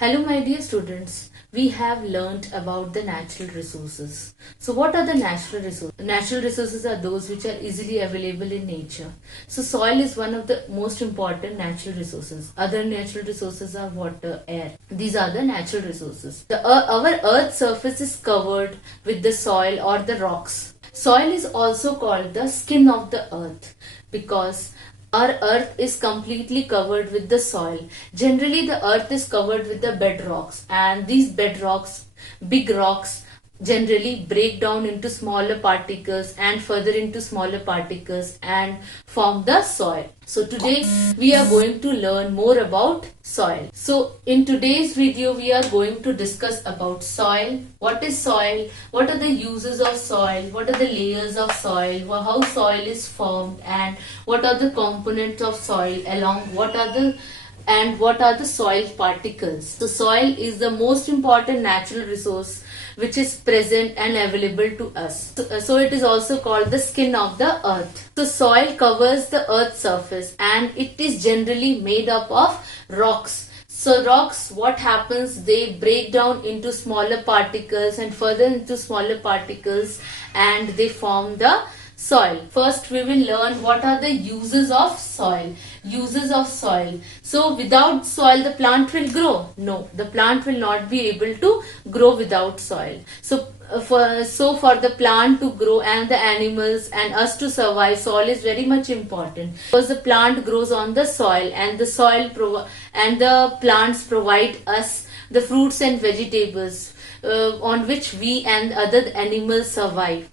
Hello my dear students, we have learnt about the natural resources. So what are the natural resources? Natural resources are those which are easily available in nature. So soil is one of the most important natural resources. Other natural resources are water, air. These are the natural resources. Our earth's surface is covered with the soil or the rocks. Soil is also called the skin of the earth because our earth is completely covered with the soil. Generally, the earth is covered with the bedrocks, and these bedrocks, big rocks, generally break down into smaller particles and further into smaller particles and form the soil. So today we are going to learn more about soil. So in today's video we are going to discuss about soil. What is soil? What are the uses of soil? What are the layers of soil? How soil is formed and what are the components of soil along what are the soil particles. So soil is the most important natural resource which is present and available to us. So it is also called the skin of the earth. So soil covers the earth's surface and it is generally made up of rocks. So rocks, what happens, they break down into smaller particles and further into smaller particles and they form the soil. First we will learn what are the uses of soil. Uses of soil. So without soil the plant will grow? No, the plant will not be able to grow without soil. So for the plant to grow and the animals and us to survive, soil is very much important because the plant grows on the soil and the plants provide us the fruits and vegetables on which we and other animals survive.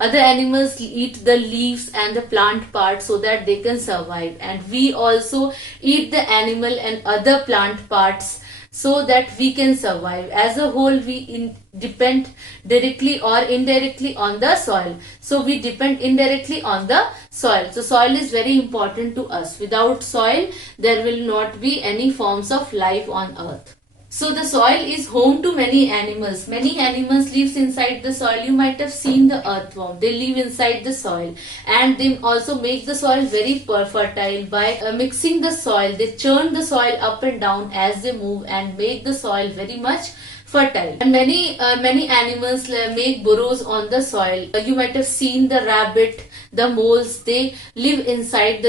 Other animals eat the leaves and the plant parts so that they can survive, and we also eat the animal and other plant parts so that we can survive. As a whole, we depend directly or indirectly on the soil. So we depend indirectly on the soil. So soil is very important to us. Without soil, there will not be any forms of life on earth. So the soil is home to many animals. Many animals live inside the soil. You might have seen the earthworm. They live inside the soil and they also make the soil very fertile by mixing the soil. They churn the soil up and down as they move and make the soil very much fertile. And many animals make burrows on the soil. You might have seen the rabbit, the moles. They live inside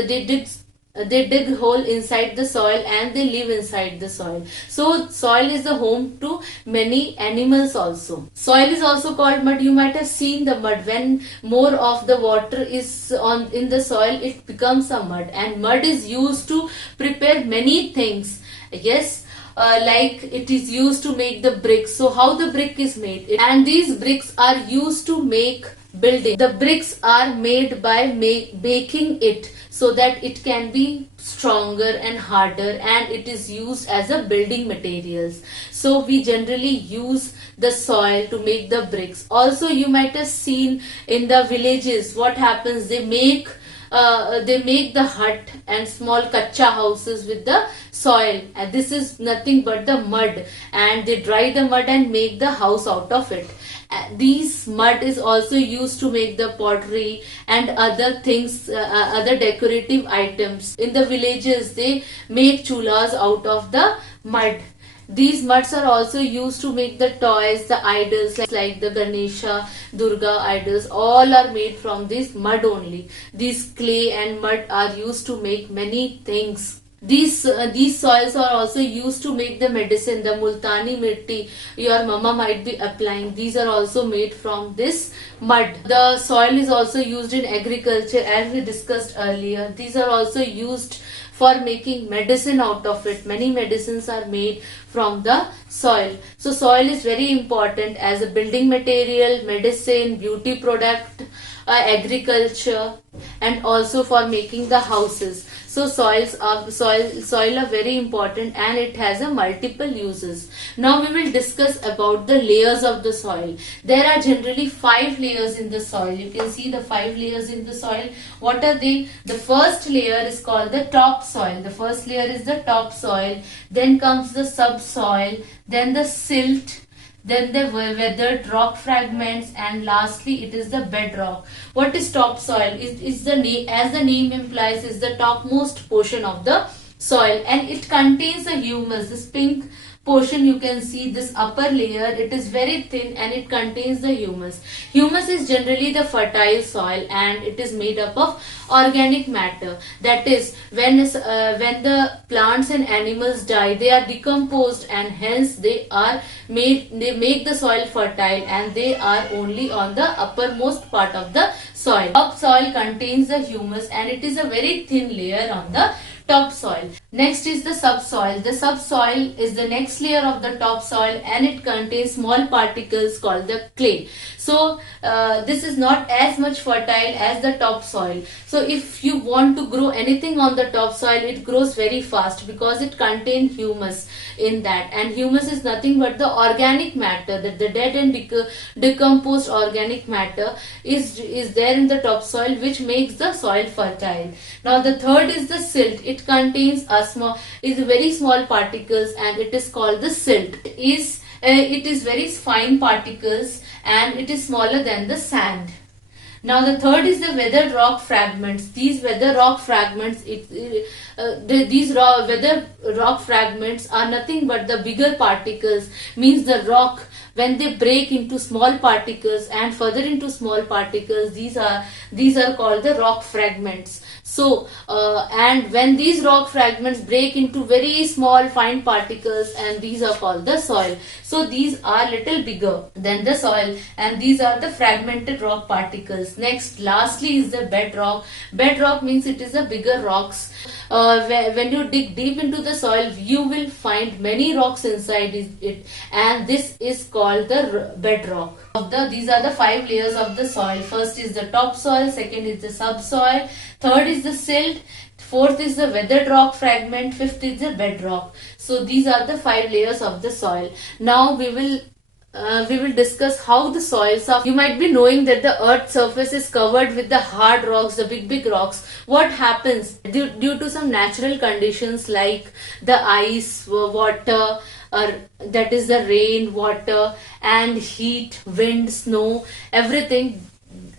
they dig hole inside the soil and they live inside the soil. So soil is the home to many animals also. Soil is also called mud. You might have seen the mud. When more of the water is in the soil, it becomes a mud, and mud is used to prepare many things. Yes, like it is used to make the bricks. So how the brick is made, and these bricks are used to make building. The bricks are made by baking it so that it can be stronger and harder, and it is used as a building materials. So we generally use the soil to make the bricks. Also you might have seen in the villages what happens, they make the hut and small kacha houses with the soil, and this is nothing but the mud, and they dry the mud and make the house out of it. These mud is also used to make the pottery and other things, other decorative items. In the villages they make chulas out of the mud. These muds are also used to make the toys, the idols like the Ganesha, Durga idols, all are made from this mud only. These clay and mud are used to make many things. These soils are also used to make the medicine, the multani mitti your mama might be applying. These are also made from this mud. The soil is also used in agriculture as we discussed earlier. These are also used for making medicine out of it. Many medicines are made from the soil. So soil is very important as a building material, medicine, beauty product, agriculture, and also for making the houses. So soil are very important and it has a multiple uses. Now we will discuss about the layers of the soil. There are generally 5 layers in the soil. You can see the 5 layers in the soil. What are they? The first layer is called the topsoil. The first layer is the topsoil. Then comes the subsoil, then the silt, then the weathered rock fragments, and lastly it is the bedrock. What is topsoil? Is the name, as the name implies, is the topmost portion of the soil, and it contains a humus, this pink portion you can see this upper layer, it is very thin and it contains the humus. Humus is generally the fertile soil and it is made up of organic matter. That is, when the plants and animals die, they are decomposed and hence they make the soil fertile, and they are only on the uppermost part of the soil. Topsoil contains the humus and it is a very thin layer on the topsoil. Next is the subsoil. The subsoil is the next layer of the topsoil and it contains small particles called the clay. So this is not as much fertile as the topsoil. So if you want to grow anything on the topsoil, it grows very fast because it contains humus in that, and humus is nothing but the organic matter, that the dead and decomposed organic matter is there in the topsoil, which makes the soil fertile. Now the third is the silt. It contains very small particles and it is called the silt. It is very fine particles and it is smaller than the sand. Now the third is the weathered rock fragments. These weathered rock fragments, weathered rock fragments are nothing but the bigger particles. Means the rock, when they break into small particles and further into small particles, these are called the rock fragments. So and when these rock fragments break into very small fine particles, and these are called the soil. So these are little bigger than the soil, and these are the fragmented rock particles. Next, lastly is the bedrock. Bedrock means it is the bigger rocks. When you dig deep into the soil, you will find many rocks inside it, and this is called the bedrock. These are the 5 layers of the soil. First is the topsoil, second is the subsoil, third is the silt, fourth is the weathered rock fragment, fifth is the bedrock. So these are the 5 layers of the soil. Now we will discuss how the soils are. You might be knowing that the earth's surface is covered with the hard rocks, the big rocks. What happens due to some natural conditions like the ice, water, or that is the rain, water and heat, wind, snow, everything.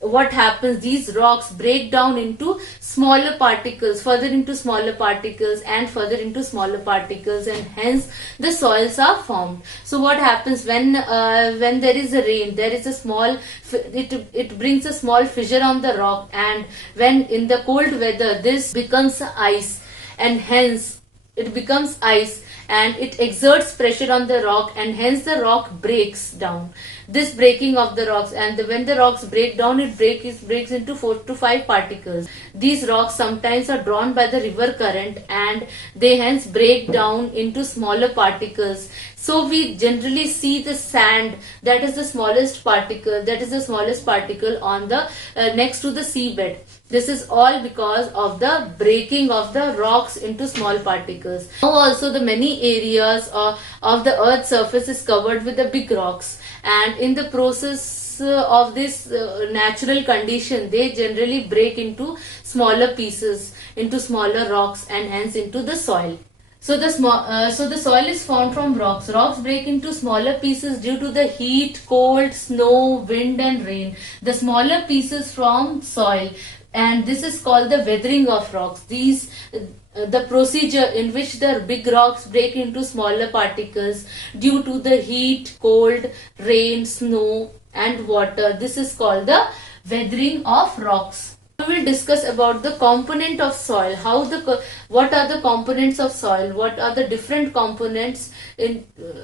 What happens, these rocks break down into smaller particles, further into smaller particles and further into smaller particles, and hence the soils are formed. So what happens when there is a rain, there is a small, it brings a small fissure on the rock, and when in the cold weather this becomes ice, and hence it becomes ice and it exerts pressure on the rock, and hence the rock breaks down. This breaking of the rocks, and when the rocks break down, it breaks into 4 to 5 particles. These rocks sometimes are drawn by the river current and they hence break down into smaller particles. So we generally see the sand, that is the smallest particle, on the next to the seabed. This is all because of the breaking of the rocks into small particles. Now also the many areas of the earth's surface is covered with the big rocks, and in the process of this natural condition, they generally break into smaller pieces, into smaller rocks, and hence into the soil. So the soil is formed from rocks. Rocks break into smaller pieces due to the heat, cold, snow, wind and rain. The smaller pieces from soil, and this is called the weathering of rocks. The procedure in which the big rocks break into smaller particles due to the heat, cold, rain, snow and water. This is called the weathering of rocks. We will discuss about the component of soil. What are the components of soil? What are the different components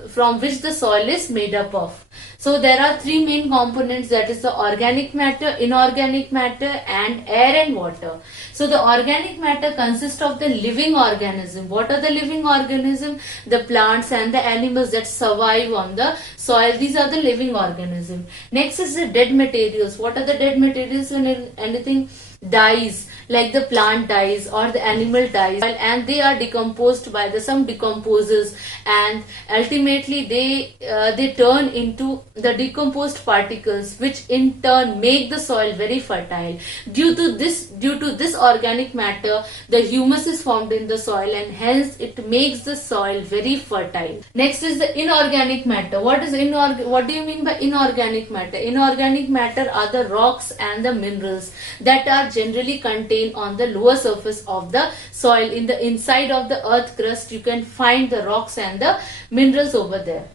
from which the soil is made up of? So there are 3 main components, that is the organic matter, inorganic matter and air and water. So the organic matter consists of the living organism. What are the living organism? The plants and the animals that survive on the soil. These are the living organism. Next is the dead materials. What are the dead materials? When anything dies, like the plant dies or the animal dies, and they are decomposed by some decomposers, and ultimately they turn into the decomposed particles, which in turn make the soil very fertile. Due to this organic matter, the humus is formed in the soil, and hence it makes the soil very fertile. Next is the inorganic matter. What do you mean by inorganic matter? Inorganic matter are the rocks and the minerals that are generally contained on the lower surface of the soil. In the inside of the earth crust, you can find the rocks and the minerals over there.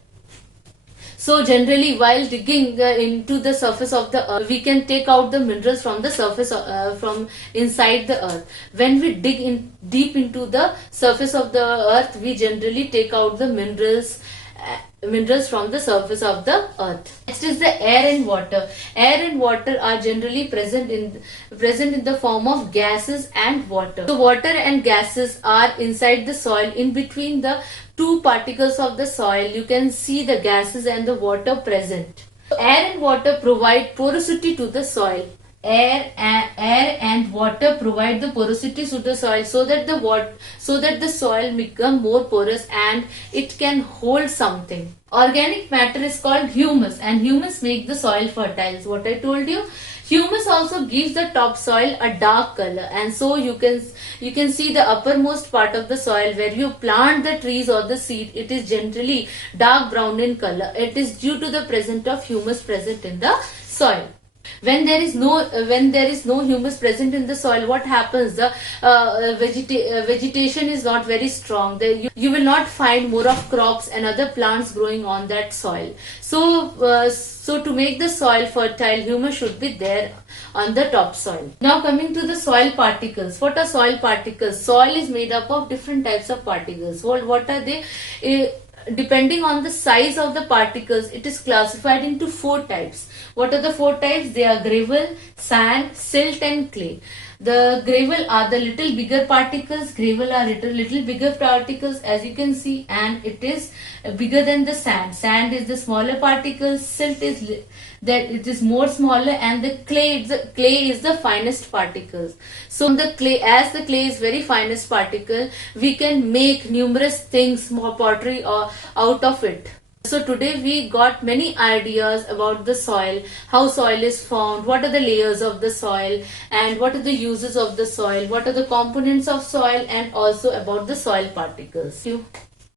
So generally, while digging into the surface of the earth, we can take out the minerals from the surface, from inside the earth. When we dig in deep into the surface of the earth, we generally take out the minerals from the surface of the earth. Next is the air and water. Air and water are generally present in the form of gases and water. So water and gases are inside the soil. In between the two particles of the soil, you can see the gases and the water present. Air and water provide porosity to the soil. Air and water provide the porosity to the soil, so that the soil become more porous and it can hold something. Organic matter is called humus, and humus make the soil fertile. So what I told you, humus also gives the topsoil a dark color, and so you can see the uppermost part of the soil where you plant the trees or the seed. It is generally dark brown in color. It is due to the presence of humus present in the soil. When there is no humus present in the soil, what happens? The vegetation is not very strong. You will not find more of crops and other plants growing on that soil. So to make the soil fertile, humus should be there on the topsoil. Now coming to the soil particles. What are soil particles? Soil is made up of different types of particles. Well, what are they? Depending on the size of the particles, it is classified into 4 types. What are the 4 types? They are gravel, sand, silt and clay. The gravel are the little bigger particles. Gravel are little bigger particles, as you can see, and it is bigger than the sand. Sand is the smaller particles. Silt is that it is more smaller, and the clay is the finest particles. So the clay, as the clay is very finest particle, we can make numerous things, more pottery or out of it. So today we got many ideas about the soil, how soil is formed, what are the layers of the soil, and what are the uses of the soil, what are the components of soil, and also about the soil particles. Thank you.